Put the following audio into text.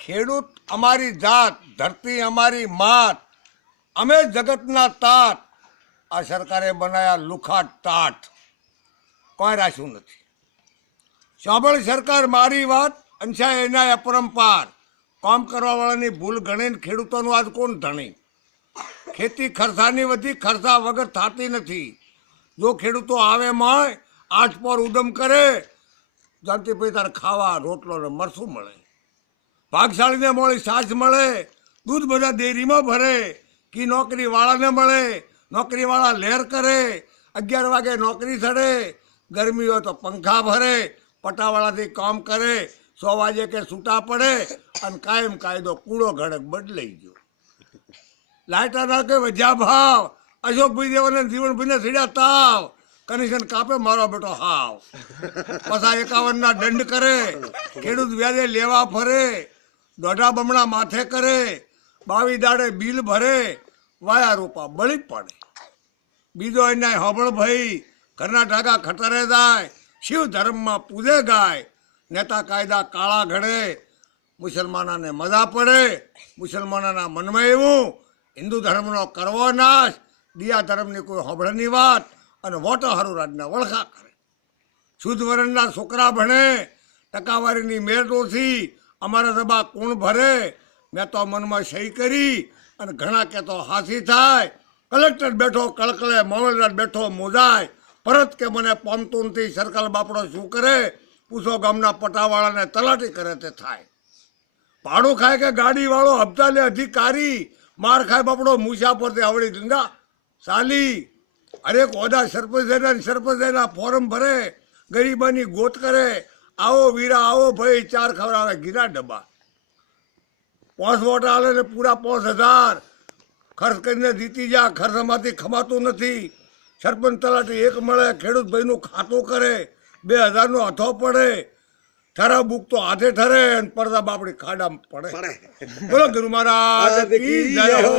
ખેડૂત અમારી જાત, ધરતી અમારી માત, અમે જગતના તાત. આ સરકારે બનાયા લુખા ટાટ, કોઈ રાખ્યું નથી. સાંભળ સરકાર મારી વાત, અંશાય એના અપરંપાર. કામ કરવાવાળાની ભૂલ ગણીને ખેડૂતોનું આજ કોણ ધણી? ખેતી ખર્ચાની વધી, ખર્ચા વગર થતી નથી. જો ખેડૂતો આવે મળે, આઠ પર ઉદમ કરે, જાણતી પછી તારે ખાવા રોટલો ને મરસું મળે. ભાગશાળીને મળી છાશ મળે, દૂધ બધા ડેરીમાં ભરે. કી નોકરી વાળાને મળે, નોકરી વાળા લહેર કરે. 11 વાગે નોકરી ચડે, ગરમી હોય તો પંખા ભરે. પટાવાળાથી કામ કરે, 100 વાગે કે છૂટા પડે. અને કાયમ કાયદો કૂડો ઘડક બદલાઈ ગયો. લાઇટા ના કે વજ્યા ભાવ, અશોકભાઈ દેવાને જીવનભાઈને સીડ્યા તાવ. કમિશન કાપે મારો બેટો હાવ. પાછા 51 દંડ કરે, ખેડૂત વ્યાજે લેવા ફરે. દોઢા બમણા માથે કરે, 22 દાડે બિલ ભરે. વાયા રૂપા બળી પડે. બીજો અન્યાય હબળ ભાઈ, ઘરના ઢાકા ખતરે જાય. શિવ ધર્મમાં પૂજે ગાય, નેતા કાયદા કાળા ઘડે. મુસલમાનોને મજા પડે, મુસલમાનોના મનમાં એવું. હિન્દુ ધર્મનો કરવો નાશ, દિયા ધર્મની કોઈ હબળની વાત. અને વોટો હારું રાજના વળખા કરે. શુદ્ધ વર્ણના છોકરા ભણે, ટકાવારીની મેર ઓછી. અમારા સભા કોણ ભરે? મેં તો મનમાં સહી કરી, અને ઘણા કહેતો હાથી થાય. કલેક્ટર બેઠો કળકળે, મામલતદાર બેઠો મોજાય. પરત કે મને પામતું નથી, સર્કલ બાપડો શું કરે? પૂછો ગામના પટાવાળાને, તલાટી કરે તે થાય. ભાડું ખાય કે ગાડી વાળો, હપ્તા લે અધિકારી. માર ખાય બાપડો મૂછા પરથી આવડી ગંગા સાલી. હરેક ઓદા સરપંચના ફોરમ ભરે, ગરીબાની ગોત કરે. આવો વીરા આવો ભાઈ, 4 ખવડાવે ઘીના ડબ્બા. 5 વોટ આલે ને પૂરા 5000 ખર્ચ કરીને જીતી જા. ખર્ચમાંથી ખમાતું નથી. સરપંચ તલાટી એક મળે, ખેડૂત ભાઈનું ખાતું કરે. 2000 નો હથો પડે. ઠરા બુક તો હાથે ઠરે, અને પડદા બાપડી ખાડામાં પડે. બોલો ગુરુ મહારાજ કી જય હો.